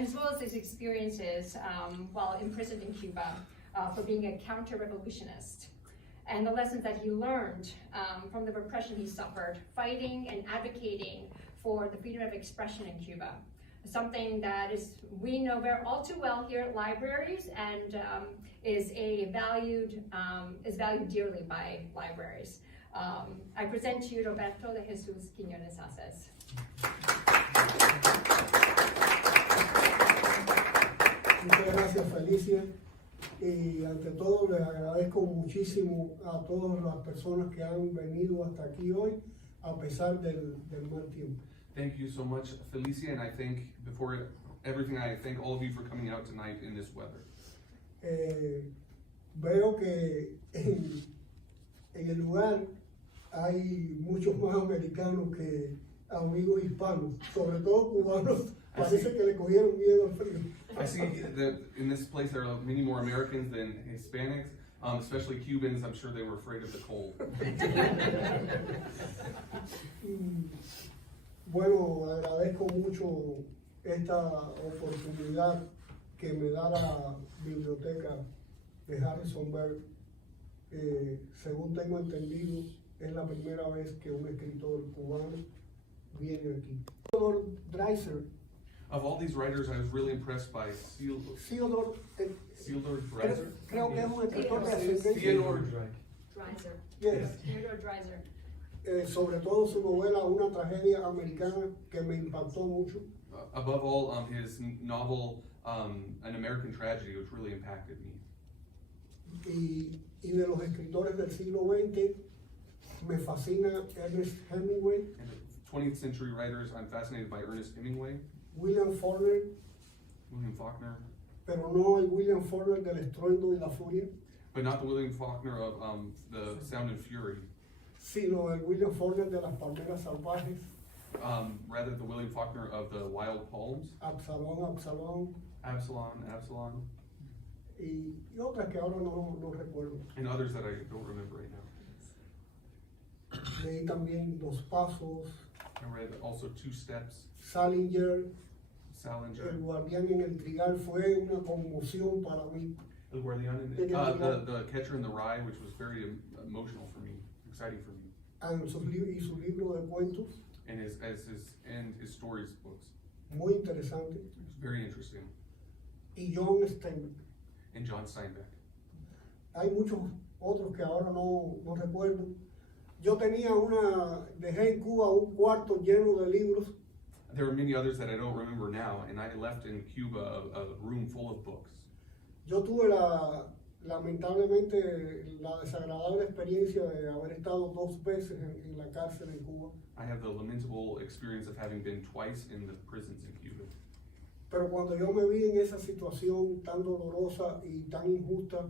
and as well as his experiences while imprisoned in Cuba for being a counter-revolutionist, and the lessons that he learned from the repression he suffered, fighting and advocating for the freedom of expression in Cuba. Something that we know all too well here at libraries, and is valued dearly by libraries. I present to you Roberto de Jesús Quinones Haces. Muchas gracias, Felicia. Y ante todo les agradezco muchísimo a todas las personas que han venido hasta aquí hoy, a pesar del mal tiempo. Thank you so much, Felicia, and I thank, before everything, I thank all of you for coming out tonight in this weather. Veo que en el lugar hay muchos más americanos que amigos hispanos, sobre todo cubanos. Parece que le cogieron miedo al frío. I see that in this place there are many more Americans than Hispanics, especially Cubans. I'm sure they were afraid of the cold. Bueno, agradezco mucho esta oportunidad que me da la biblioteca de Harrisonburg. Según tengo entendido, es la primera vez que un escritor cubano viene aquí. Theodore Dreiser. Of all these writers, I was really impressed by Theodore Dreiser. Creo que es un escritor de ascendencia. Theodore Dreiser. Yes. Theodore Dreiser. Sobre todo su novela Una tragedia americana, que me impactó mucho. Above all, his novel, An American Tragedy, which really impacted me. Y de los escritores del siglo XX, me fascina Ernest Hemingway. And 20th century writers, I'm fascinated by Ernest Hemingway, William Faulkner, pero no el William Faulkner del Estruendo y la Furia, but not the William Faulkner of the Sound and Fury, sino el William Faulkner de las Palmeras Salvajes, rather the William Faulkner of the Wild Palms, Absalón, Absalom, y otras que ahora no recuerdo. and others that I don't remember right now. Leí también Dos Pasos, I read also Two Steps, Salinger, Salinger, El Guardián en el Trigal. Fue una conmoción para mí. El Guardián, the Catcher in the Rye, which was very emotional for me, exciting for me. Y su libro de cuentos, And his stories books. muy interesante. It was very interesting. Y John Steinbeck. And John Steinbeck. Hay muchos otros que ahora no recuerdo. Yo dejé en Cuba un cuarto lleno de libros. There are many others that I don't remember now, and I left in Cuba a room full of books. Yo tuve lamentablemente la desagradable experiencia de haber estado 2 veces en la cárcel en Cuba. I have the lamentable experience of having been twice in the prisons in Cuba. Pero cuando yo me vi en esa situación tan dolorosa y tan injusta,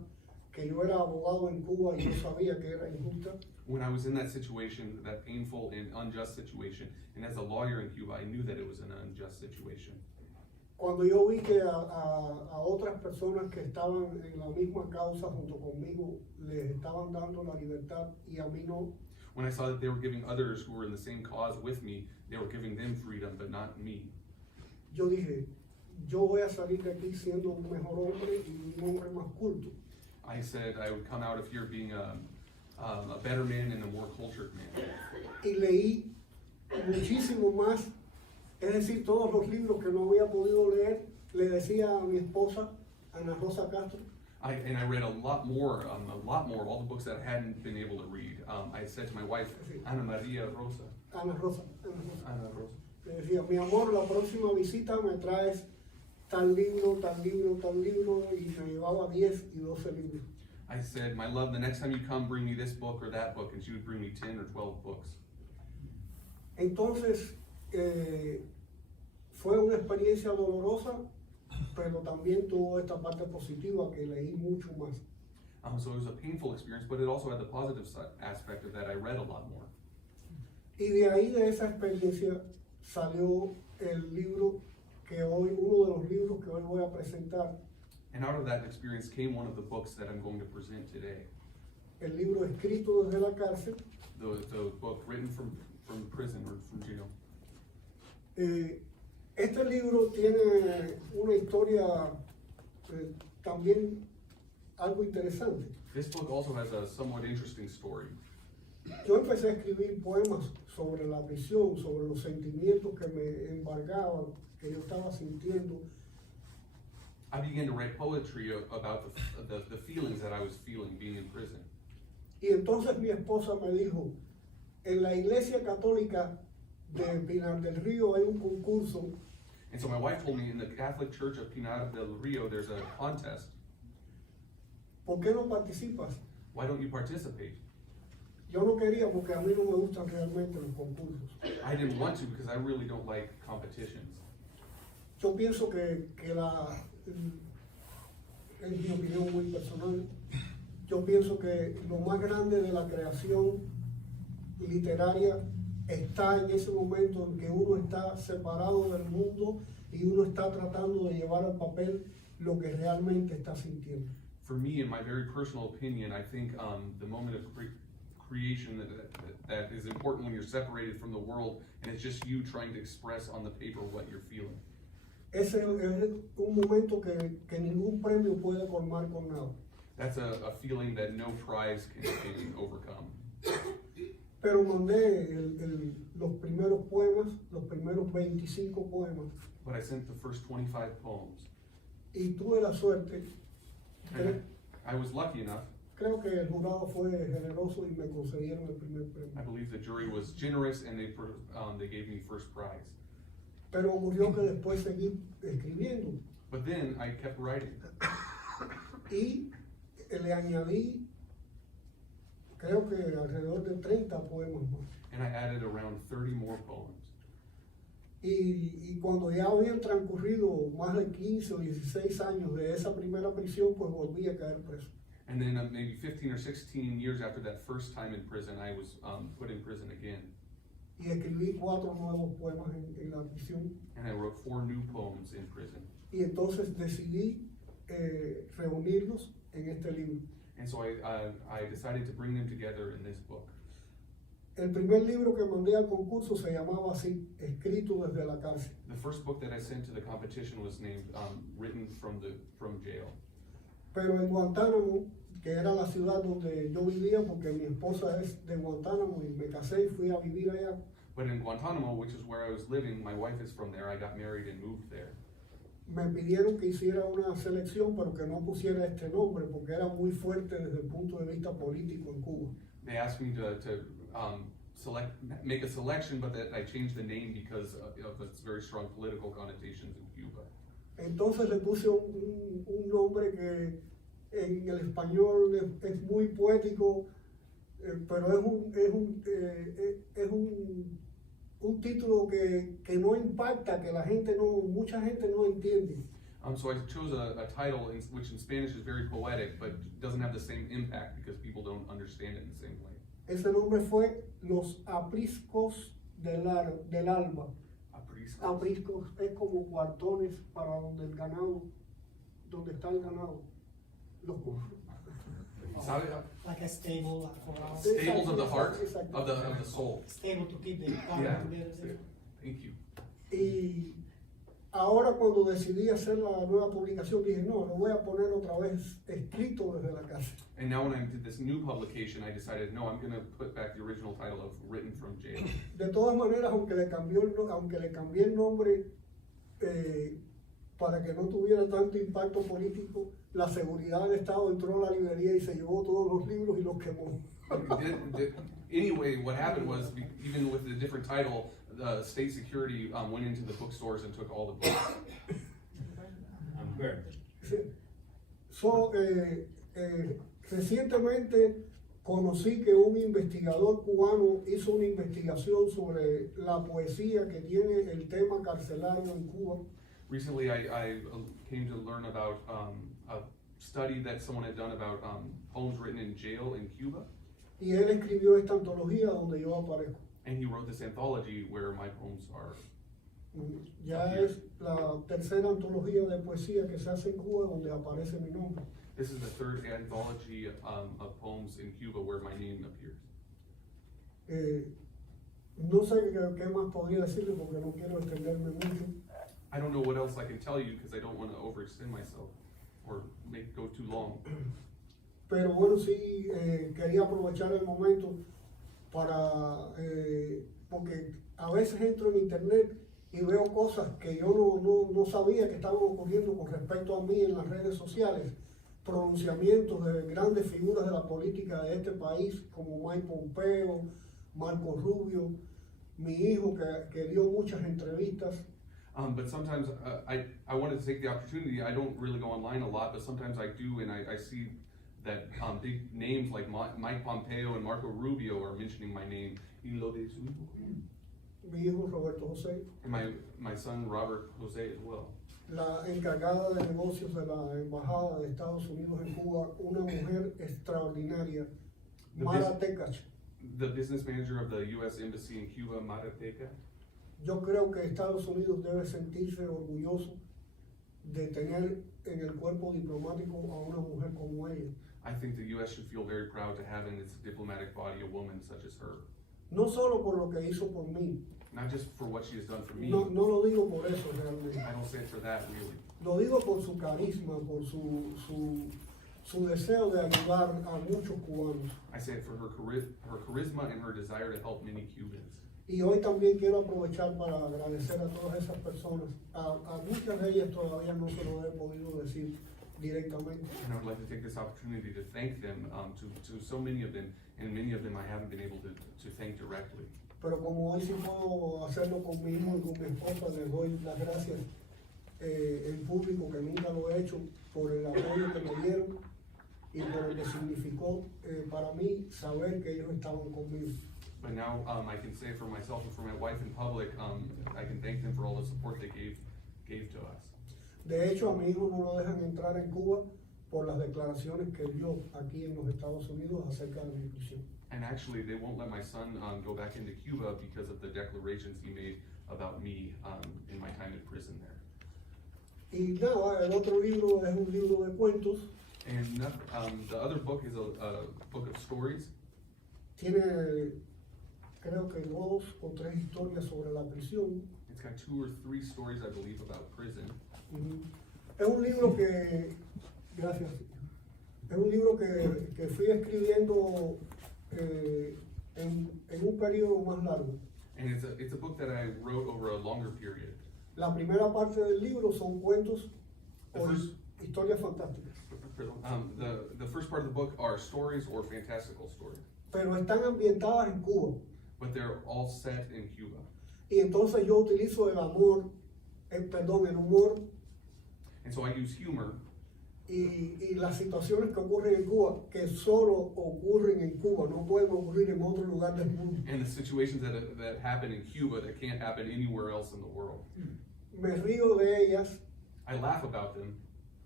que yo era abogado en Cuba y yo sabía que era injusta. When I was in that situation, that painful and unjust situation, and as a lawyer in Cuba, I knew that it was an unjust situation. Cuando yo vi que a otras personas que estaban en la misma causa junto conmigo les estaban dando la libertad y a mí no. When I saw that they were giving others who were in the same cause with me, they were giving them freedom, but not me. Yo dije, yo voy a salir de aquí siendo un mejor hombre y un hombre más culto. I said I would come out of here being a better man and a more cultured man. Y leí muchísimo más, es decir, todos los libros que no había podido leer. Le decía a mi esposa, Ana Rosa Castro. I read a lot more, all the books that I hadn't been able to read. I said to my wife, Ana Rosa. Ana Rosa. Le decía, mi amor, la próxima visita me traes tal libro, y me llevaba 10 y 12 libros. I said, my love, the next time you come, bring me this book or that book, and she would bring me 10 or 12 books. Entonces, fue una experiencia dolorosa, pero también tuvo esta parte positiva que leí mucho más. So it was a painful experience, but it also had the positive aspect of that. I read a lot more. Y de ahí, de esa experiencia, salió el libro uno de los libros que hoy voy a presentar. And out of that experience came one of the books that I'm going to present today. El libro escrito desde la cárcel. The book written from prison or from jail. Este libro tiene una historia también algo interesante. This book also has a somewhat interesting story. Yo empecé a escribir poemas sobre la prisión, sobre los sentimientos que me embargaban, que yo estaba sintiendo. I began to write poetry about the feelings that I was feeling being in prison. Y entonces mi esposa me dijo, en la iglesia católica de Pinar del Río hay un concurso. And so my wife told me in the Catholic Church of Pinar del Rio, there's a contest. ¿Por qué no participas? Why don't you participate? Yo no quería porque a mí no me gustan realmente los concursos. I didn't want to because I really don't like competitions. Yo pienso que es mi opinión muy personal, yo pienso que lo más grande de la creación literaria está en ese momento en que uno está separado del mundo y uno está tratando de llevar al papel lo que realmente está sintiendo. For me, in my very personal opinion, I think the moment of creation that is important when you're separated from the world and it's just you trying to express on the paper what you're feeling. Ese es un momento que ningún premio puede colmar con nada. That's a feeling that no prize can overcome. Pero mandé los primeros poemas, los primeros 25 poemas. But I sent the first 25 poems. Y tuve la suerte, And I was lucky enough. creo que el jurado fue generoso y me concedieron el primer premio. I believe the jury was generous and they gave me first prize. Pero ocurrió que después seguí escribiendo But then I kept writing. y le añadí, creo que alrededor de 30 poemas más. And I added around 30 more poems. Y cuando ya habían transcurrido más de 15 o 16 años de esa primera prisión, pues volví a caer preso. And then maybe 15 or 16 years after that first time in prison, I was put in prison again. Y escribí 4 nuevos poemas en la prisión. And I wrote 4 new poems in prison. Y entonces decidí reunirlos en este libro. And so I decided to bring them together in this book. El primer libro que mandé al concurso se llamaba así, Escrito desde la cárcel. The first book that I sent to the competition was named Written from Jail. Pero en Guantánamo, que era la ciudad donde yo vivía, porque mi esposa es de Guantánamo y me casé y fui a vivir allá. But in Guantanamo, which is where I was living, my wife is from there, I got married and moved there. Me pidieron que hiciera una selección, pero que no pusiera este nombre, porque era muy fuerte desde el punto de vista político en Cuba. They asked me to make a selection, but that I changed the name because of its very strong political connotations in Cuba. Entonces le puse un nombre que en el español es muy poético, pero es un título que no impacta, que mucha gente no entiende. So I chose a title which in Spanish is very poetic, but doesn't have the same impact because people don't understand it in the same way. Ese nombre fue Los Apriscos del Alba. Apriscos es como cuartones para donde está el ganado. Like a stable for our Stables of the heart, of the soul. stable to keep the cattle Yeah. together. Thank you. Y ahora cuando decidí hacer la nueva publicación dije, no, lo voy a poner otra vez escrito desde la casa. And now when I did this new publication, I decided, no, I'm going to put back the original title of Written from Jail. De todas maneras, aunque le cambié el nombre para que no tuviera tanto impacto político, la seguridad del Estado entró a la librería y se llevó todos los libros y los quemó. Anyway, what happened was, even with the different title, the state security went into the bookstores and took all the books. Recientemente conocí que un investigador cubano hizo una investigación sobre la poesía que tiene el tema carcelario en Cuba. Recently, I came to learn about a study that someone had done about poems written in jail in Cuba. Y él escribió esta antología donde yo aparezco. And he wrote this anthology where my poems are. Ya es la tercera antología de poesía que se hace en Cuba donde aparece mi nombre. This is the third anthology of poems in Cuba where my name appears. No sé qué más podría decirle porque no quiero extenderme mucho. I don't know what else I can tell you because I don't want to overextend myself or make it go too long. Pero bueno, sí, quería aprovechar el momento para, porque a veces entro en internet y veo cosas que yo no sabía que estaban ocurriendo con respecto a mí en las redes sociales, pronunciamientos de grandes figuras de la política de este país, como Mike Pompeo, Marco Rubio, mi hijo que dio muchas entrevistas. But sometimes I wanted to take the opportunity. I don't really go online a lot, but sometimes I do, and I see that big names like Mike Pompeo and Marco Rubio are mentioning my name. Y lo de su hijo. Mi hijo Roberto José, And my son Robert Jose as well. la encargada de negocios de la Embajada de Estados Unidos en Cuba, una mujer extraordinaria, Mara Tecach. The business manager of the U.S. Embassy in Cuba, Marateca. Yo creo que Estados Unidos debe sentirse orgulloso de tener en el cuerpo diplomático a una mujer como ella. I think the U.S. should feel very proud to have in its diplomatic body a woman such as her. No solo por lo que hizo por mí, Not just for what she has done for me. no lo digo por eso realmente, I don't say it for that really. lo digo por su carisma, por su deseo de ayudar a muchos cubanos. I say it for her charisma and her desire to help many Cubans. Y hoy también quiero aprovechar para agradecer a todas esas personas, a muchas de ellas todavía no se lo he podido decir directamente. And I would like to take this opportunity to thank them, to so many of them, and many of them I haven't been able to thank directly. Pero como hoy sí puedo hacerlo con mi hijo y con mi esposa, les doy las gracias en público, que nunca lo he hecho, por el apoyo que me dieron y por lo que significó para mí saber que ellos estaban conmigo. But now I can say for myself and for my wife in public, I can thank them for all the support they gave to us. De hecho, a mi hijo no lo dejan entrar en Cuba por las declaraciones que dio aquí en los Estados Unidos acerca de mi prisión. And actually, they won't let my son go back into Cuba because of the declarations he made about me in my time in prison there. Y nada, el otro libro es un libro de cuentos. And the other book is a book of stories. Tiene, creo que 2 o 3 historias sobre la prisión. It's got 2 or 3 stories, I believe, about prison. Es un libro que, gracias, es un libro que fui escribiendo en un periodo más largo. And it's a book that I wrote over a longer period. La primera parte del libro son cuentos The o first- historias fantásticas, The first part of the book are stories or fantastical stories, pero están ambientadas en Cuba. but they're all set in Cuba. Y entonces yo utilizo el humor And so I use humor y las situaciones que ocurren en Cuba, que solo ocurren en Cuba, no pueden ocurrir en otro lugar del mundo. and the situations that happen in Cuba that can't happen anywhere else in the world. Me río de ellas, I laugh about them.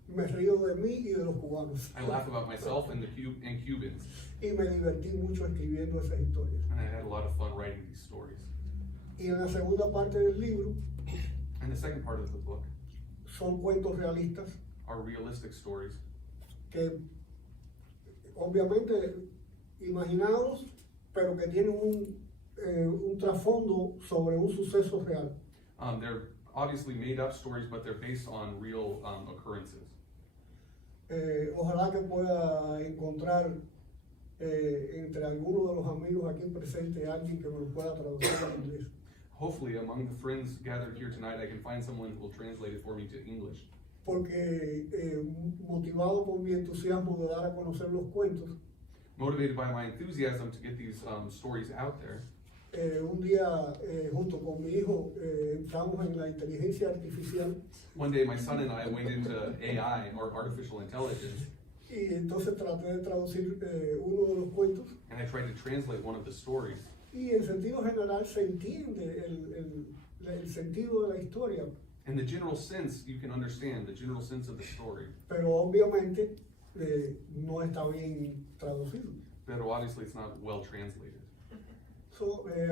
me río de mí y de los cubanos. I laugh about myself and and Cubans. Y me divertí mucho escribiendo esas historias. And I had a lot of fun writing these stories. Y en la segunda parte del libro And the second part of the book son cuentos realistas are realistic stories, que obviamente imaginados, pero que tienen un trasfondo sobre un suceso real. They're obviously made up stories, but they're based on real occurrences. Ojalá que pueda encontrar entre algunos de los amigos aquí presentes alguien que me lo pueda traducir al inglés. Hopefully, among the friends gathered here tonight, I can find someone who will translate it for me to English. Porque motivado por mi entusiasmo de dar a conocer los cuentos, Motivated by my enthusiasm to get these stories out there, un día junto con mi hijo entramos en la inteligencia artificial one day my son and I went into AI, or artificial intelligence, y entonces traté de traducir uno de los cuentos and I tried to translate one of the stories. y en sentido general se entiende el sentido de la historia, In the general sense, you can understand the general sense of the story, pero obviamente no está bien traducido. but obviously it's not well translated.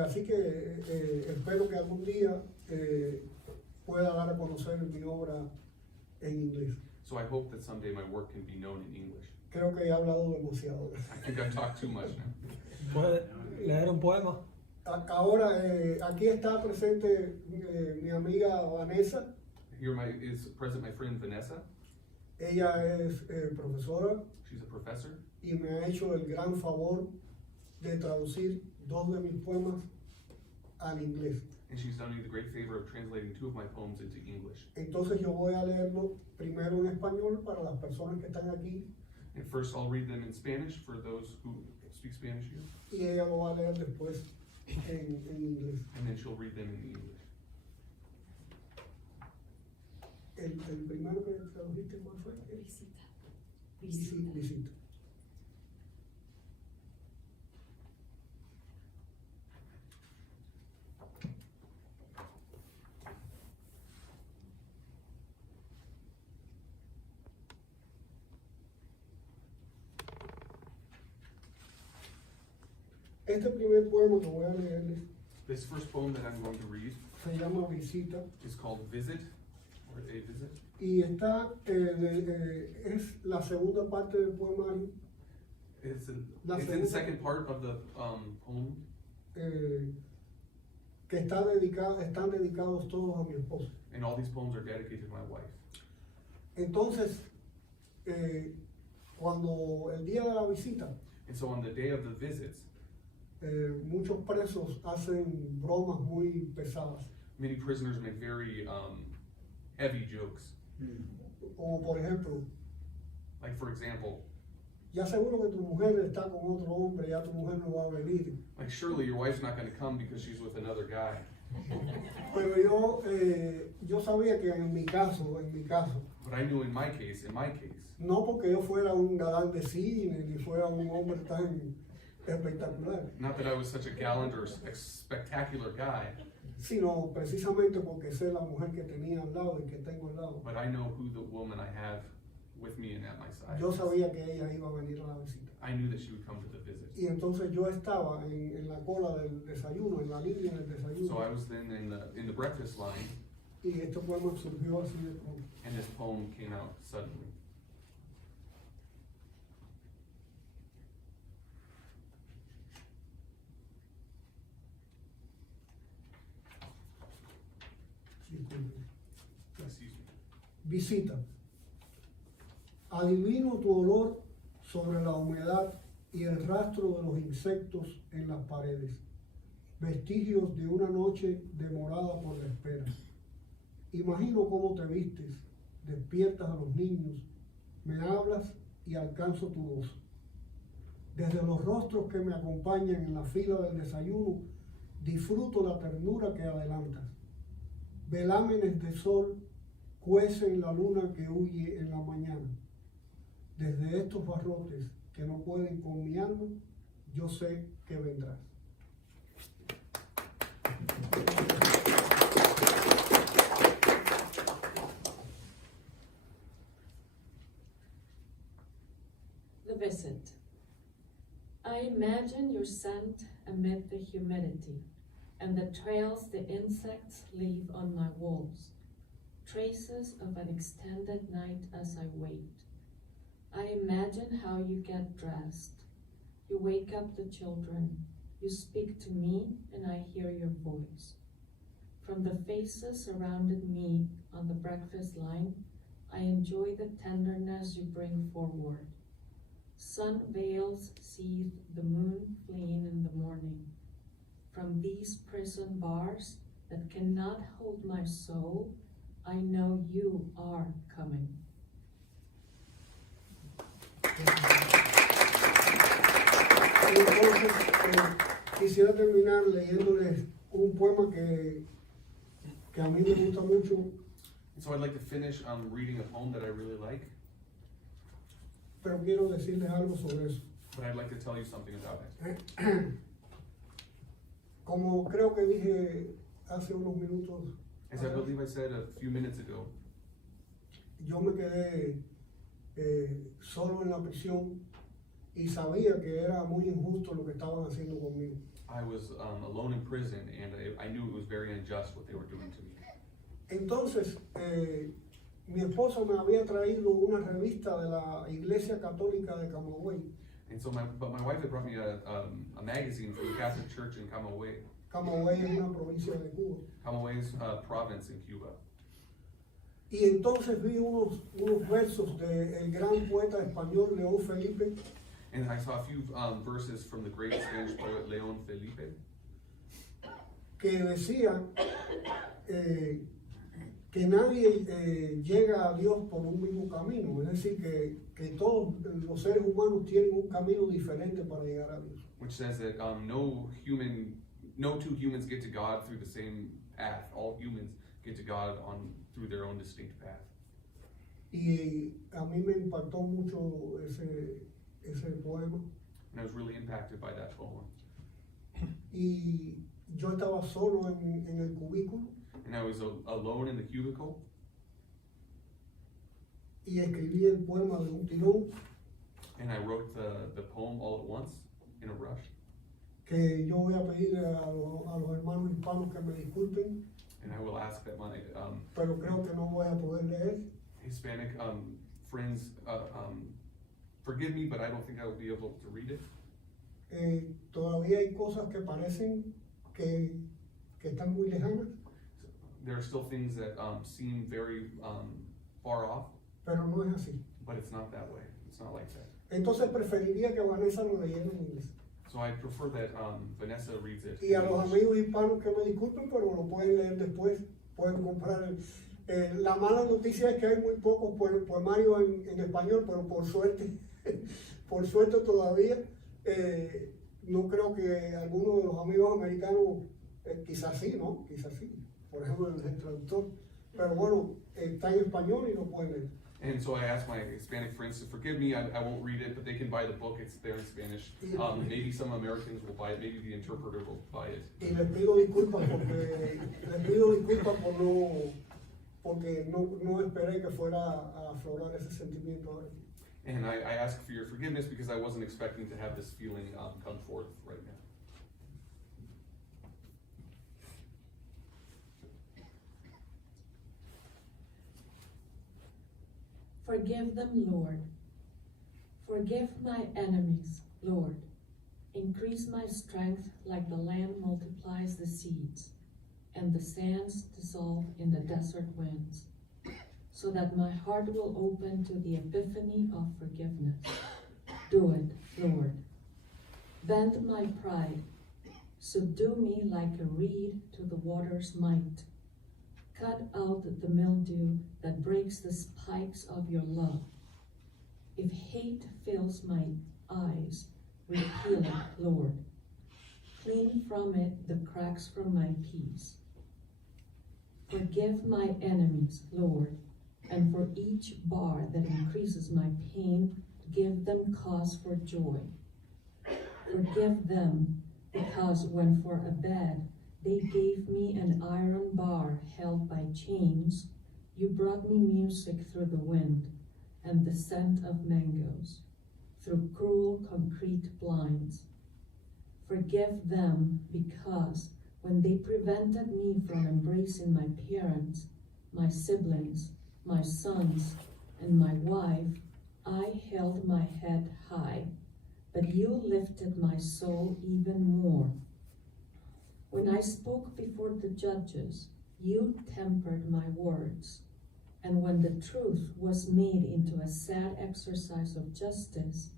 Así que espero que algún día pueda dar a conocer mi obra en inglés. So I hope that someday my work can be known in English. Creo que he hablado demasiado. I think I've talked too much now. ¿Puede leer un poema? Ahora, aquí está presente mi amiga Vanessa. Here is present my friend Vanessa. Ella es profesora She's a professor, y me ha hecho el gran favor de traducir 2 de mis poemas al inglés. and she's done me the great favor of translating 2 of my poems into English. Entonces yo voy a leerlo primero en español para las personas que están aquí And first I'll read them in Spanish for those who speak Spanish here, y ella lo va a leer después en inglés. and then she'll read them in English. El primero que tradujiste, ¿cuál fue? Visita. Este primer poema que voy a leerles This first poem that I'm going to read se llama Visita is called Visit, or A Visit. y está, es la segunda parte del poemario It's in La the segunda- second part of the poem, que están dedicados todos a mi esposa. and all these poems are dedicated to my wife. Entonces, cuando el día de la visita, And so on the day of the visits, muchos presos hacen bromas muy pesadas, many prisoners make very heavy jokes. como por ejemplo, Like for example, ya seguro que tu mujer está con otro hombre, ya tu mujer no va a venir. like surely your wife's not going to come because she's with another guy. Pero yo sabía que en mi caso, But I knew in my case, no porque yo fuera un galán de cine, ni fuera un hombre tan espectacular, not that I was such a gallant or spectacular guy, sino precisamente porque sé la mujer que tenía al lado y que tengo al lado. but I know who the woman I have with me and at my side. Yo sabía que ella iba a venir a la visita. I knew that she would come to the visit. Y entonces yo estaba en la cola del desayuno, en la línea del So desayuno. I was then in the breakfast line, Y este poema surgió así de como. and this poem came out suddenly. Excuse me. Visita. Adivino tu olor sobre la humedad y el rastro de los insectos en las paredes, vestigios de una noche demorada por la espera. Imagino cómo te vistes, despiertas a los niños, me hablas y alcanzo tu voz. Desde los rostros que me acompañan en la fila del desayuno, disfruto la ternura que adelantas. Velámenes de sol cuecen la luna que huye en la mañana. Desde estos barrotes que no pueden con mi alma, yo sé que vendrás. The visit. I imagine your scent amid the humidity and the trails the insects leave on my walls, traces of an extended night as I wait. I imagine how you get dressed. You wake up the children. You speak to me and I hear your voice. From the faces surrounded me on the breakfast line, I enjoy the tenderness you bring forward. Sun veils seethe, the moon fleeing in the morning. From these prison bars that cannot hold my soul, I know you are coming. Y entonces quisiera terminar leyéndoles un poema que a mí me gusta mucho, So I'd like to finish reading a poem that I really like, pero quiero decirles algo sobre eso. but I'd like to tell you something about it. Como creo que dije hace unos minutos, As I believe I said a few minutes ago, yo me quedé solo en la prisión y sabía que era muy injusto lo que estaban haciendo conmigo. I was alone in prison, and I knew it was very unjust what they were doing to me. Entonces, mi esposa me había traído una revista de la Iglesia Católica de Camagüey. And so my wife had brought me a magazine from the Catholic Church in Camagüey. Camagüey es una provincia de Cuba. Camagüey's province in Cuba. Y entonces vi unos versos del gran poeta español León Felipe, And I saw a few verses from the great Spanish poet León Felipe, que decían que nadie llega a Dios por un mismo camino, es decir, que todos los seres humanos tienen un camino diferente para llegar a Dios. which says that no two humans get to God through the same path. All humans get to God through their own distinct path. Y a mí me impactó mucho ese poema. And I was really impacted by that poem. Y yo estaba solo en el cubículo And I was alone in the cubicle, y escribí el poema de un tirón, and I wrote the poem all at once in a rush. que yo voy a pedir a los hermanos hispanos que me disculpen, And I will ask that my pero creo que no voy a poder leer. Hispanic friends forgive me, but I don't think I will be able to read it. Todavía hay cosas que parecen que están muy lejanas, There are still things that seem very far off, pero no es así. but it's not that way. It's not like that. Entonces preferiría que Vanessa lo leyera en inglés. So I prefer that Vanessa reads it. Y a in los English. amigos hispanos que me disculpen, pero lo pueden leer después, pueden comprar la mala noticia es que hay muy pocos poemarios en español, pero por suerte todavía, no creo que algunos de los amigos americanos, quizás sí, ¿no? Quizás sí, por ejemplo el traductor, pero bueno, está en español y lo pueden leer. And so I asked my Hispanic friends to forgive me. I won't read it, but they can buy the book. It's there in Spanish. Maybe some Americans will buy it. Maybe the interpreter will buy it. Y les pido disculpas porque no esperé que fuera a aflorar ese sentimiento ahora. And I ask for your forgiveness because I wasn't expecting to have this feeling come forth right now. Forgive them, Lord. Forgive my enemies, Lord. Increase my strength like the land multiplies the seeds, and the sands dissolve in the desert winds, so that my heart will open to the epiphany of forgiveness. Do it, Lord. Bend my pride. Subdue me like a reed to the water's might. Cut out the mildew that breaks the spikes of your love. If hate fills my eyes, repeal it, Lord. Clean from it the cracks from my peace. Forgive my enemies, Lord, and for each bar that increases my pain, give them cause for joy. Forgive them, because when for a bed they gave me an iron bar held by chains, you brought me music through the wind and the scent of mangoes, through cruel concrete blinds. Forgive them, because when they prevented me from embracing my parents, my siblings, my sons, and my wife, I held my head high, but you lifted my soul even more. When I spoke before the judges, you tempered my words. And when the truth was made into a sad exercise of justice,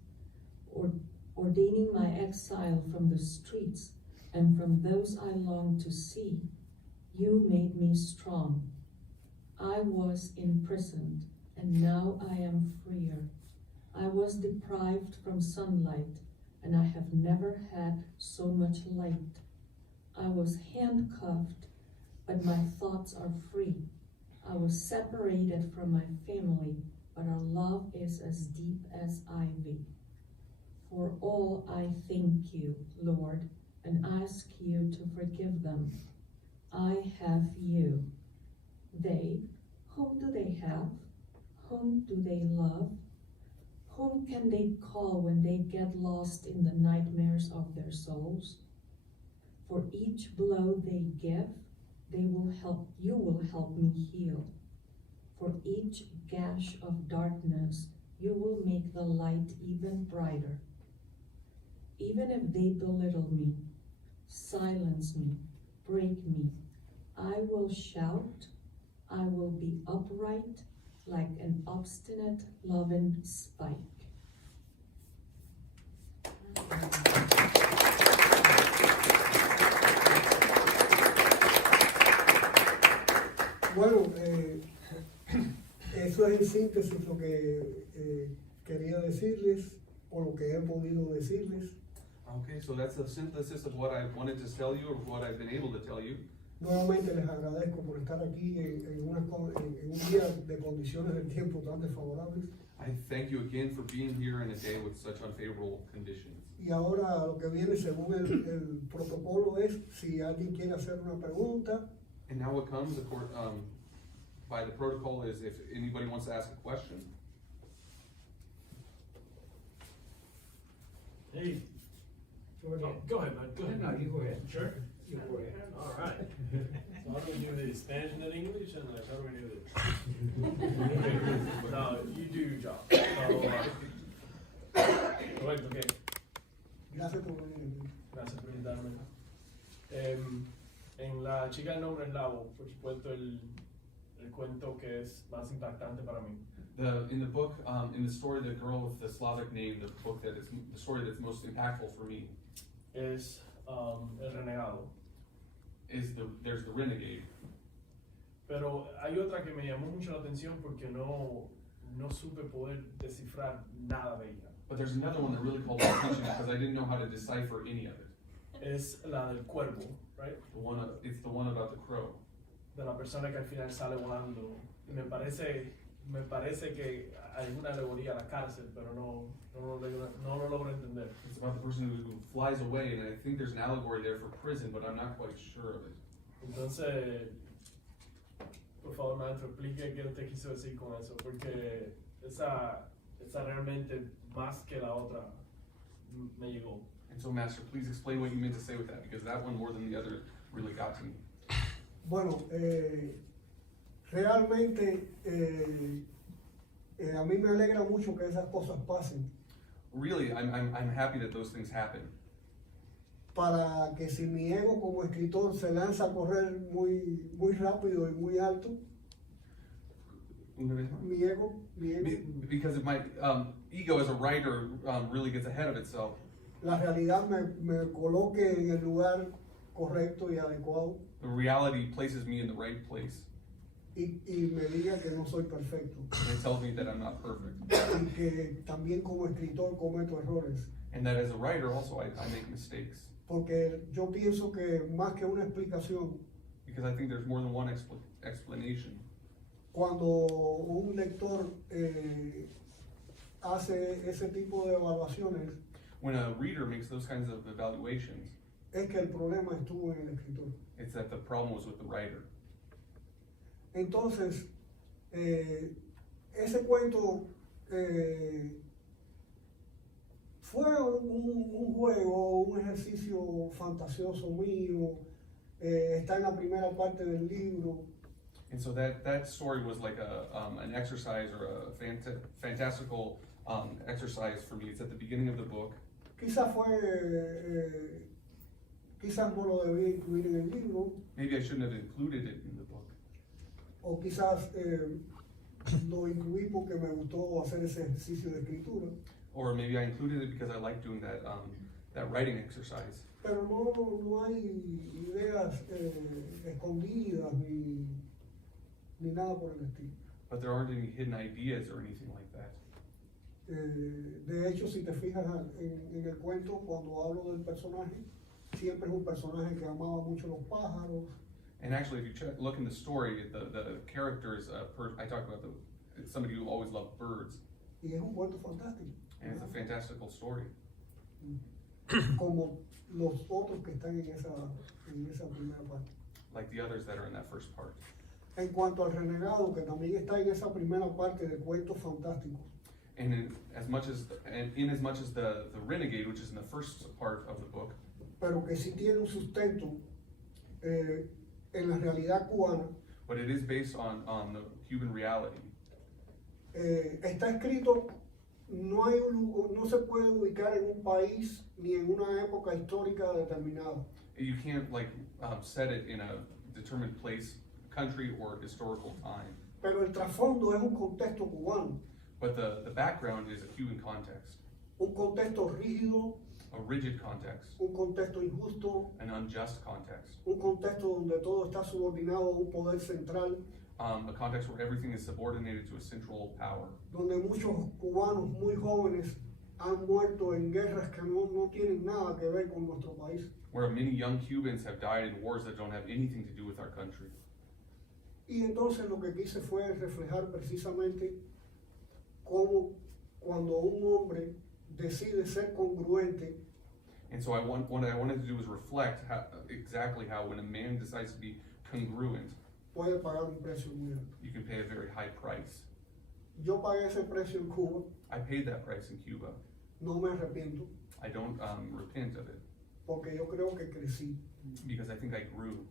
ordaining my exile from the streets and from those I longed to see, you made me strong. I was imprisoned, and now I am freer. I was deprived from sunlight, and I have never had so much light. I was handcuffed, but my thoughts are free. I was separated from my family, but our love is as deep as ivy. For all I thank you, Lord, and ask you to forgive them. I have you. They, whom do they have? Whom do they love? Whom can they call when they get lost in the nightmares of their souls? For each blow they give, you will help me heal. For each gash of darkness, you will make the light even brighter. Even if they belittle me, silence me, break me, I will shout, I will be upright like an obstinate loving spike. Bueno, eso es en síntesis lo que quería decirles o lo que he podido decirles. Okay, so that's the synthesis of what I wanted to tell you or what I've been able to tell you. Nuevamente les agradezco por estar aquí en un día de condiciones del tiempo tan desfavorables. I thank you again for being here in a day with such unfavorable conditions. Y ahora lo que viene según el protocolo es si alguien quiere hacer una pregunta. And now what comes by the protocol is if anybody wants to ask a question. Hey, Go ahead. go ahead, bud, go ahead. No, you go ahead. Sure? You go ahead. All right. So how do we do this? Spanish and then English, and like, how do we do this? No, you do your job. Roberto, ¿qué? Gracias por venir. Gracias por invitarme. En La chica del nombre eslavo, por supuesto, el cuento que es más impactante para mí. In the book, in the story, the girl with the Slavic name, the book that is the story that's most impactful for me Es El renegado. there's the renegade. Pero hay otra que me llamó mucho la atención porque no supe poder descifrar nada de ella. But there's another one that really called my attention because I didn't know how to decipher any of it. Es la del cuervo, right? It's the one about the crow. De la persona que al final sale volando. Y me parece que hay una alegoría a la cárcel, pero no lo logro entender. It's about the person who flies away, and I think there's an allegory there for prison, but I'm not quite sure of it. Entonces, por favor, maestro, explique qué usted quiso decir con eso, porque esa realmente más que la otra me llegó. And so, Master, please explain what you meant to say with that, because that one more than the other really got to me. Bueno, realmente a mí me alegra mucho que esas cosas pasen, Really, I'm happy that those things happen. para que si mi ego como escritor se lanza a correr muy rápido y muy alto, mi ego, Because if my ego as a writer really gets ahead of itself, la realidad me coloque en el lugar correcto y adecuado the reality places me in the right place. y me diga que no soy perfecto And it tells me that I'm not perfect. y que también como escritor cometo errores. And that as a writer also I make mistakes. Porque yo pienso que más que una explicación, Because I think there's more than one explanation. cuando un lector hace ese tipo de evaluaciones, When a reader makes those kinds of evaluations, es que el problema estuvo en el escritor. it's that the problem was with the writer. Entonces, ese cuento fue un juego, un ejercicio fantasioso mío, está en la primera parte del libro. And so that story was like an exercise or a fantastical exercise for me. It's at the beginning of the book. Quizás no lo debí incluir en el libro, Maybe I shouldn't have included it in the book. o quizás lo incluí porque me gustó hacer ese ejercicio de escritura, Or maybe I included it because I like doing that writing exercise. pero no hay ideas escondidas ni nada por el estilo. But there aren't any hidden ideas or anything like that. De hecho, si te fijas en el cuento, cuando hablo del personaje, siempre es un personaje que amaba mucho los pájaros. And actually, if you look in the story, the character is I talk about it's somebody who always loved birds, Y es un cuento fantástico, and it's a fantastical story, como los otros que están en esa primera parte. like the others that are in that first part. En cuanto al renegado, que también está en esa primera parte de cuentos fantásticos, And in as much as the renegade, which is in the first part of the book, pero que sí tiene un sustento en la realidad cubana, but it is based on the Cuban reality. está escrito, no se puede ubicar en un país ni en una época histórica determinada. You can't set it in a determined place country or historical time. Pero el trasfondo es un contexto cubano, But the background is a Cuban context, un contexto rígido, a rigid context, un contexto injusto, an unjust context, un contexto donde todo está subordinado a un poder central, a context where everything is subordinated to a central power, donde muchos cubanos muy jóvenes han muerto en guerras que no tienen nada que ver con nuestro país. where many young Cubans have died in wars that don't have anything to do with our country. Y entonces lo que quise fue reflejar precisamente cómo cuando un hombre decide ser congruente, And so what I wanted to do was reflect exactly how when a man decides to be congruent, puede pagar un precio muy alto. you can pay a very high price. Yo pagué ese precio en Cuba, I paid that price in Cuba. no me arrepiento, I don't repent of it porque yo creo que crecí because I think I grew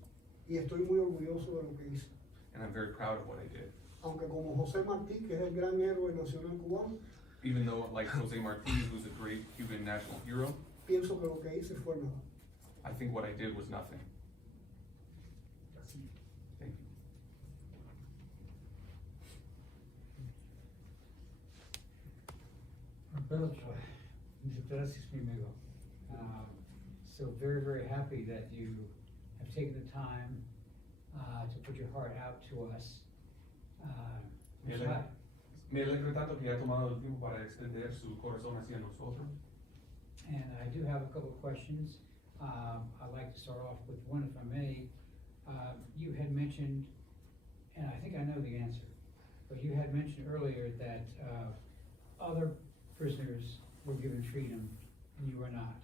y estoy muy orgulloso de lo que hice. and I'm very proud of what I did. Aunque como José Martí, que es el gran héroe nacional cubano, Even though, like Jose Marti, who's a great Cuban national hero, pienso que lo que hice fue nada. I think what I did was nothing. Thank you. Roberto, gracias primero. So very, very happy that you have taken the time to put your heart out to us. Me alegro tanto que haya tomado el tiempo para extender su corazón hacia nosotros. And I do have a couple of questions. I'd like to start off with one, if I may. You had mentioned, and I think I know the answer, but you had mentioned earlier that other prisoners were given freedom and you were not.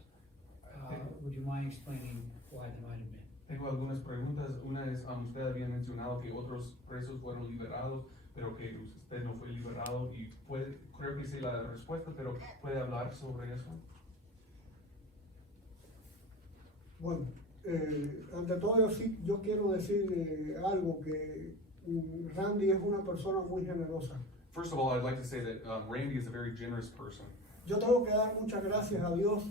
Would you mind explaining why that might have been? Tengo algunas preguntas. Una es, usted había mencionado que otros presos fueron liberados, pero que usted no fue liberado. Y creo que sé la respuesta, pero ¿puede hablar sobre eso? Bueno, ante todo yo quiero decir algo que Randy es una persona muy generosa. First of all, I'd like to say that Randy is a very generous person. Yo tengo que dar muchas gracias a Dios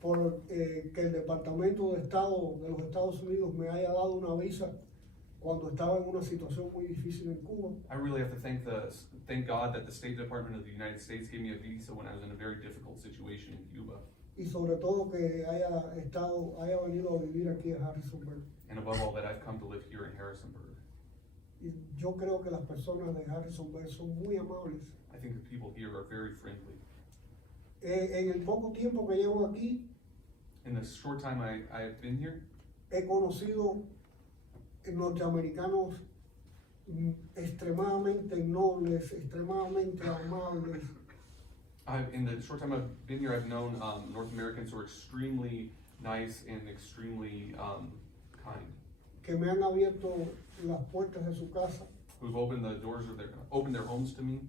por que el Departamento de Estado de los Estados Unidos me haya dado una visa cuando estaba en una situación muy difícil en Cuba. I really have to thank God that the State Department of the United States gave me a visa when I was in a very difficult situation in Cuba. Y sobre todo que haya venido a vivir aquí a Harrisonburg. And above all, that I've come to live here in Harrisonburg. Y yo creo que las personas de Harrisonburg son muy amables. I think the people here are very friendly. En el poco tiempo que llevo aquí, In the short time I have been here, he conocido norteamericanos extremadamente nobles, extremadamente amables, in the short time I've been here, I've known North Americans who are extremely nice and extremely kind, que me han abierto las puertas de su casa, who've opened the doors of opened their homes to me,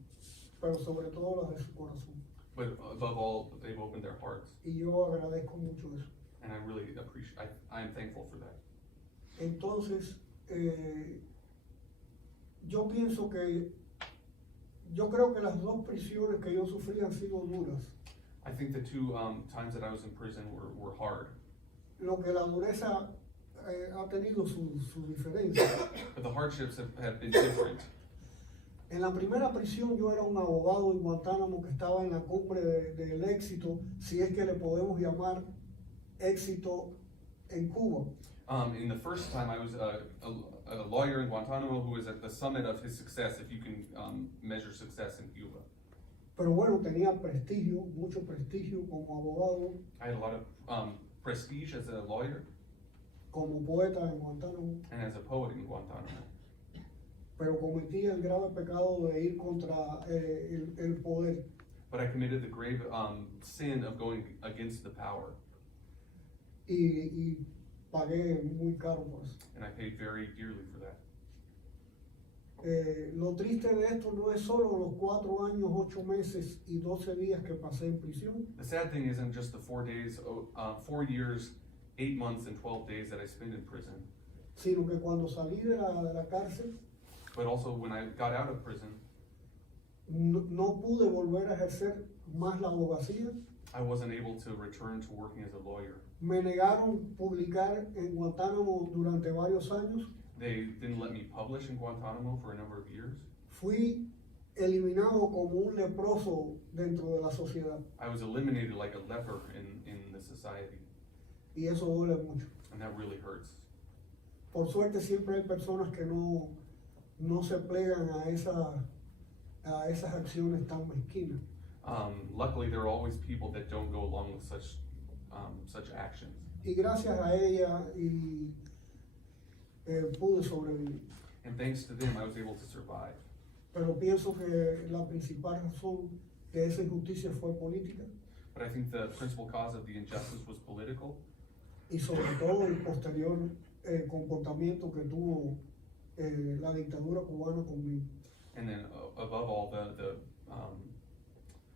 pero sobre todo las de su corazón. but above all, they've opened their hearts, Y yo agradezco mucho eso. and I really appreciate. I am thankful for that. Entonces, yo creo que las dos prisiones que yo sufrí han sido duras. I think the two times that I was in prison were hard, Lo que la dureza ha tenido su diferencia. but the hardships have been different. En la primera prisión yo era un abogado en Guantánamo que estaba en la cumbre del éxito, si es que le podemos llamar éxito en Cuba. In the first time, I was a lawyer in Guantanamo who was at the summit of his success, if you can measure success in Cuba. Pero bueno, tenía prestigio, mucho prestigio como abogado, I had a lot of prestige as a lawyer como poeta en Guantánamo, and as a poet in Guantanamo. pero cometí el grave pecado de ir contra el poder. But I committed the grave sin of going against the power, Y pagué muy caro por eso. and I paid very dearly for that. Lo triste de esto no es solo los 4 años, 8 meses y 12 días que pasé en prisión, The sad thing isn't just the 4 years, 8 months, and 12 days that I spent in prison, sino que cuando salí de la cárcel but also when I got out of prison, no pude volver a ejercer más la abogacía. I wasn't able to return to working as a lawyer. Me negaron publicar en Guantánamo durante varios años. They didn't let me publish in Guantanamo for a number of years. Fui eliminado como un leproso dentro de la sociedad I was eliminated like a leper in the society, y eso duele mucho. and that really hurts. Por suerte siempre hay personas que no se plegan a esas acciones tan mezquinas. Luckily, there are always people that don't go along with such actions. Y gracias a ella pude sobrevivir. And thanks to them, I was able to survive. Pero pienso que la principal razón de esa injusticia fue política But I think the principal cause of the injustice was political, y sobre todo el posterior comportamiento que tuvo la dictadura cubana conmigo. and then above all,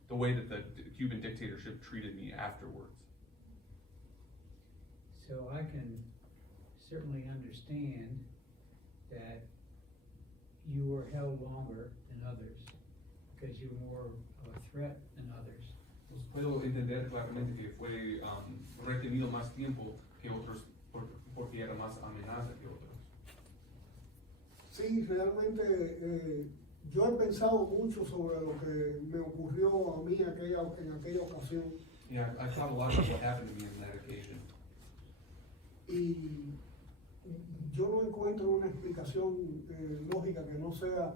the way that the Cuban dictatorship treated me afterwards. So I can certainly understand that you were held longer than others because you were more of a threat than others. Pues puedo entender claramente que fue retenido más tiempo que otros porque era más amenaza que otros. Sí, realmente yo he pensado mucho sobre lo que me ocurrió a mí en aquella ocasión Yeah, I thought a lot about what happened to me on that occasion. y yo no encuentro una explicación lógica que no sea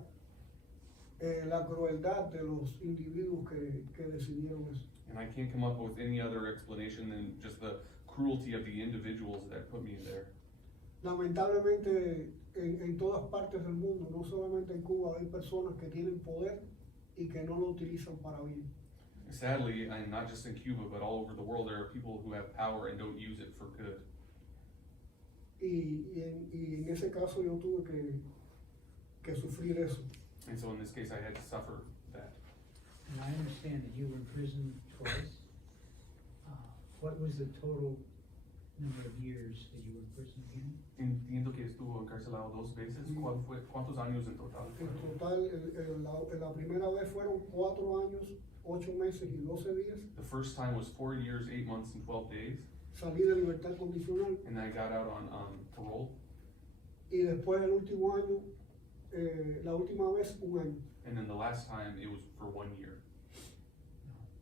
la crueldad de los individuos que decidieron eso. And I can't come up with any other explanation than just the cruelty of the individuals that put me there. Lamentablemente en todas partes del mundo, no solamente en Cuba, hay personas que tienen poder y que no lo utilizan para bien. Sadly, and not just in Cuba, but all over the world, there are people who have power and don't use it for good. Y en ese caso yo tuve que sufrir eso. And so in this case, I had to suffer that. And I understand that you were in prison twice. What was the total number of years that you were in prison again? Entiendo que estuvo encarcelado 2 veces. ¿Cuántos años en total? En total, la primera vez fueron 4 años, 8 meses y 12 días. The first time was 4 years, 8 months, and 12 days. Salí de libertad condicional And then I got out on parole. y después el último año, la última vez 1 año. And then the last time, it was for 1 year.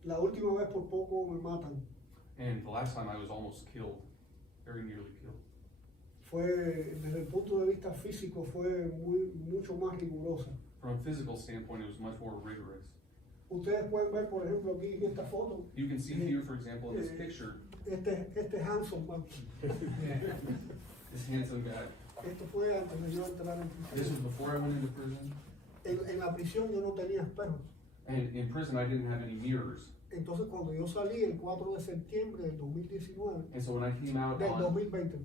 La última vez por poco me matan. And the last time I was almost killed, very nearly killed. Fue, desde el punto de vista físico, fue mucho más rigurosa. From a physical standpoint, it was much more rigorous. Ustedes pueden ver, por ejemplo, aquí en esta foto, You can see here, for example, in this picture, este Hanson man. this handsome guy. Esto fue antes de yo entrar en This was prisión. before I went into prison. En la prisión yo no tenía espejos. And in prison, I didn't have any mirrors. Entonces cuando yo salí el 4 de septiembre del 2019, And so when I came out del on 2020,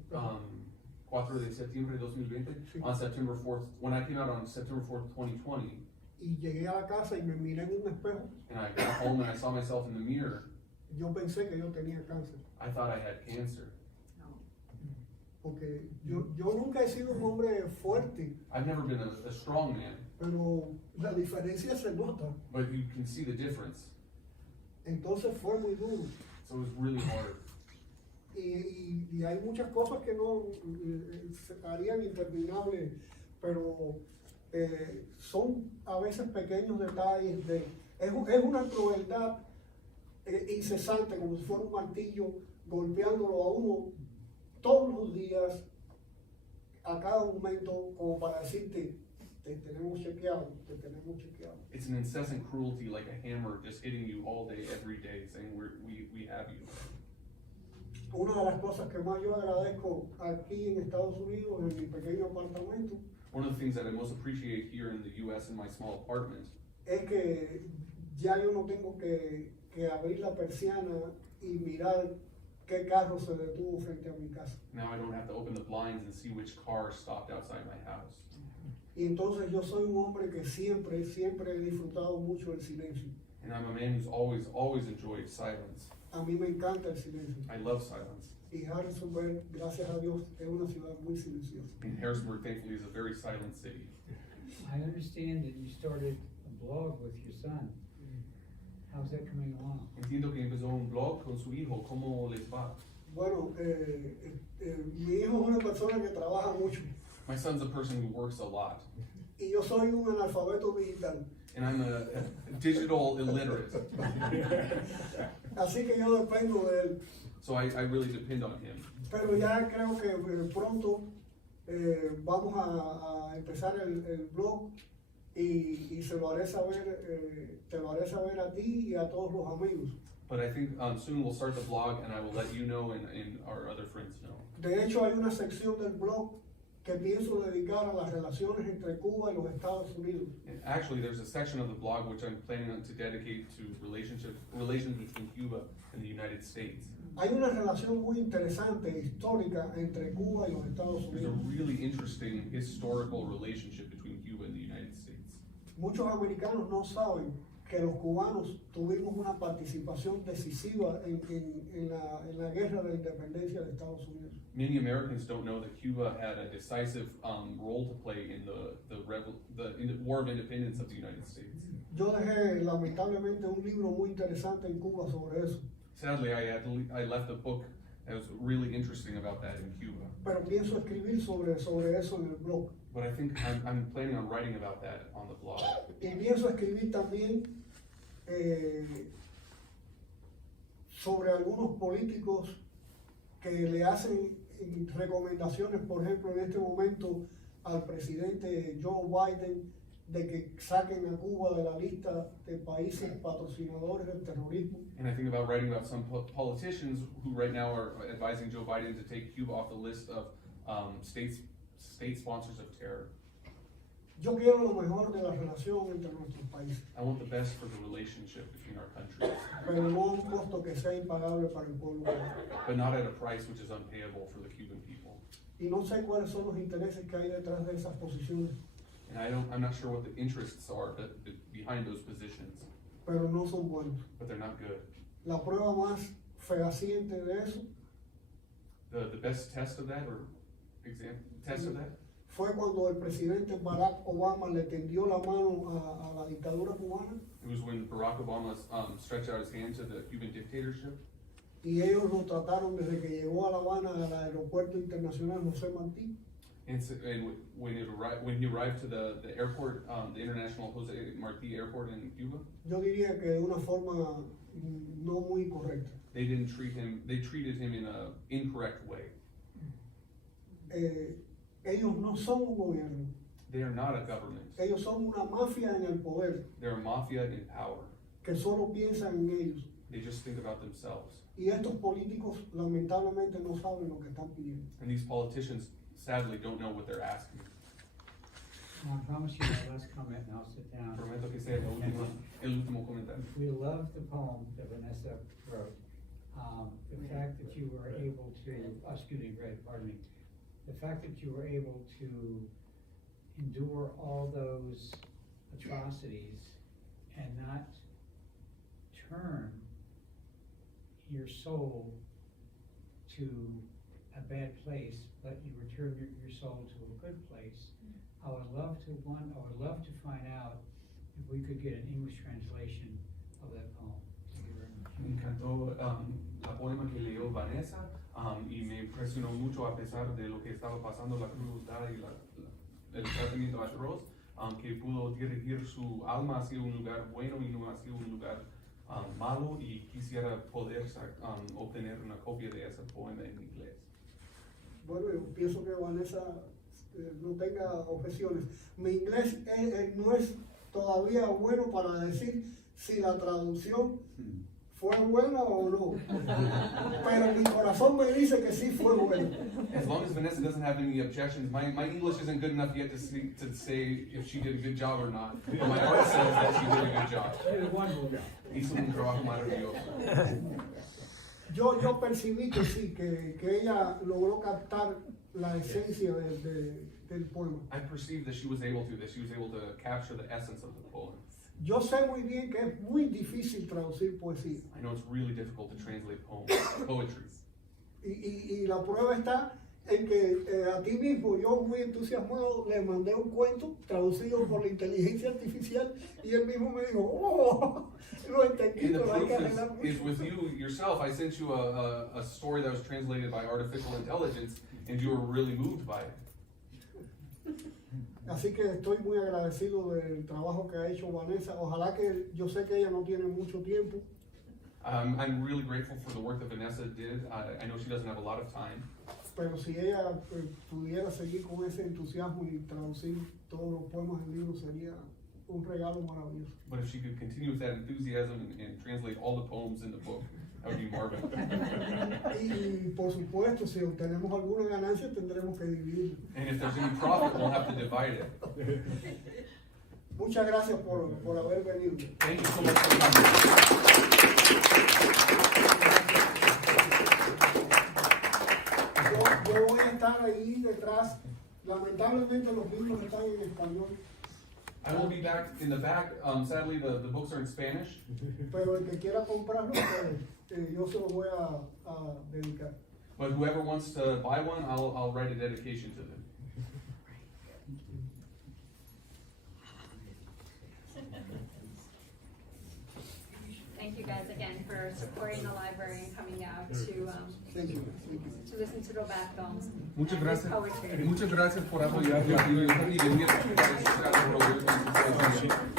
4 de septiembre de 2020, Sí. on September 4th, when I came out on September 4th, 2020, y llegué a la casa y me miré en un espejo, and I got home and I saw myself in the mirror, yo pensé que yo tenía cáncer. I thought I had cancer. Porque yo nunca he sido un hombre fuerte, I've never been a strong man, pero la diferencia se nota. but you can see the difference. Entonces fue muy duro. So it was really hard. Y hay muchas cosas que no se harían interminables, pero son a veces pequeños detalles es una crueldad incesante, como si fuera un martillo golpeándolo a uno todos los días, a cada momento, como para decirte, te tenemos chequeado, te tenemos chequeado. It's an incessant cruelty, like a hammer, just hitting you all day, every day, saying we have you. Una de las cosas que más yo agradezco aquí en Estados Unidos, en mi pequeño apartamento, One of the things that I most appreciate here in the U.S. in my small apartment es que ya yo no tengo que abrir la persiana y mirar qué carro se detuvo frente a mi casa. now I don't have to open the blinds and see which car stopped outside my house. Y entonces yo soy un hombre que siempre he disfrutado mucho el silencio. And I'm a man who's always enjoyed silence. A mí me encanta el silencio. I love silence. Y Harrisonburg, gracias a Dios, es una ciudad muy silenciosa. And Harrisonburg, thankfully, is a very silent city. I understand that you started a blog with your son. How's that coming along? Entiendo que empezó un blog con su hijo. ¿Cómo les va? Bueno, mi hijo es una persona que trabaja mucho. My son's a person who works a lot, y yo soy un analfabeto digital. and I'm a digital illiterate, Así que yo dependo de él. so I really depend on him. Pero ya creo que pronto vamos a empezar el blog y se lo haré saber, te lo haré saber a ti y a todos los amigos. But I think soon we'll start the blog, and I will let you know and our other friends know. De hecho, hay una sección del blog que pienso dedicar a las relaciones entre Cuba y los Estados Unidos. And actually, there's a section of the blog which I'm planning to dedicate to relations between Cuba and the United States. Hay una relación muy interesante, histórica, entre Cuba y los Estados There's a Unidos. really interesting historical relationship between Cuba and the United States. Muchos americanos no saben que los cubanos tuvimos una participación decisiva en la guerra de la independencia de Estados Unidos. Many Americans don't know that Cuba had a decisive role to play in the War of Independence of the United States. Yo dejé lamentablemente un libro muy interesante en Cuba sobre eso, Sadly, I left a book that was really interesting about that in Cuba. pero pienso escribir sobre eso en el blog. But I think I'm planning on writing about that on the blog. Y pienso escribir también sobre algunos políticos que le hacen recomendaciones, por ejemplo, en este momento al presidente Joe Biden, de que saquen a Cuba de la lista de países patrocinadores del terrorismo. And I think about writing about some politicians who right now are advising Joe Biden to take Cuba off the list of state sponsors of terror. Yo quiero lo mejor de la relación entre nuestros países, I want the best for the relationship between our countries, pero no a un costo que sea impagable para el pueblo cubano. but not at a price which is unpayable for the Cuban people. Y no sé cuáles son los intereses que hay detrás de esas posiciones, And I'm not sure what the interests are behind those positions, pero no son buenos. but they're not good. La prueba más fehaciente de eso The best test of that, or test of that, fue cuando el presidente Barack Obama le tendió la mano a la dictadura cubana it was when Barack Obama stretched out his hand to the Cuban dictatorship, y ellos lo trataron desde que llegó a La Habana al aeropuerto internacional José Martí. and when he arrived to the airport, the International Jose Marti Airport in Cuba, Yo diría que de una forma no muy correcta. they treated him in an incorrect way. Ellos no son un gobierno, They are not a government. ellos son una mafia en el poder They're a mafia in power. que solo piensan en ellos. They just think about themselves. Y estos políticos lamentablemente no saben lo que están pidiendo. And these politicians sadly don't know what they're asking. I promise you my last comment and I'll sit down. Prometo que sea el último comentario. We love the poem that Vanessa wrote. The fact that you were able to, the fact that you were able to endure all those atrocities and not turn your soul to a bad place, but you return your soul to a good place. I would love to find out if we could get an English translation of that poem. Thank you very much. Me encantó la poema que leyó Vanessa y me impresionó mucho a pesar de lo que estaba pasando, la crueldad y el tratamiento atroz, que pudo dirigir su alma hacia un lugar bueno y no hacia un lugar malo, y quisiera poder obtener una copia de ese poema en inglés. Bueno, yo pienso que Vanessa no tenga objeciones. Mi inglés no es todavía bueno para decir si la traducción fue buena o no, pero mi corazón me dice que sí fue buena. As long as Vanessa doesn't have any objections, my English isn't good enough yet to say if she did a good job or not. But my heart says that she did a good job. She did a wonderful job. Hizo un trabajo maravilloso. Yo percibí que sí, que ella logró captar la esencia del poema. I perceived that she was able to capture the essence of the poem. Yo sé muy bien que es muy difícil traducir poesía. I know it's really difficult to translate poetry. Y la prueba está en que a ti mismo, yo muy entusiasmado, le mandé un cuento traducido por la inteligencia artificial y él mismo me dijo, oh, lo entendí, And the pero hay que proof arreglar is mucho. with you yourself. I sent you a story that was translated by artificial intelligence, and you were really moved by it. Así que estoy muy agradecido del trabajo que ha hecho Vanessa. Ojalá que, yo sé que ella no tiene mucho tiempo, I'm really grateful for the work that Vanessa did. I know she doesn't have a lot of time, pero si ella pudiera seguir con ese entusiasmo y traducir todos los poemas en libros sería un regalo maravilloso. but if she could continue with that enthusiasm and translate all the poems in the book, that would be marvelous. Y por supuesto, si obtenemos alguna ganancia tendremos que dividirla. And if there's any profit, we'll have to divide it. Muchas gracias por haber venido. Thank you so much for coming. Yo voy a estar ahí detrás. Lamentablemente los libros están en español, I will be back in the back. Sadly, the books are in Spanish, pero el que quiera comprarlo, pues, yo se lo voy a dedicar. but whoever wants to buy one, I'll write a dedication to them. Thank you guys again for supporting the library and coming out to Thank you. listen to Roberto. Muchas and his gracias. poetry. Muchas gracias por apoyarme y venir a escuchar Roberto.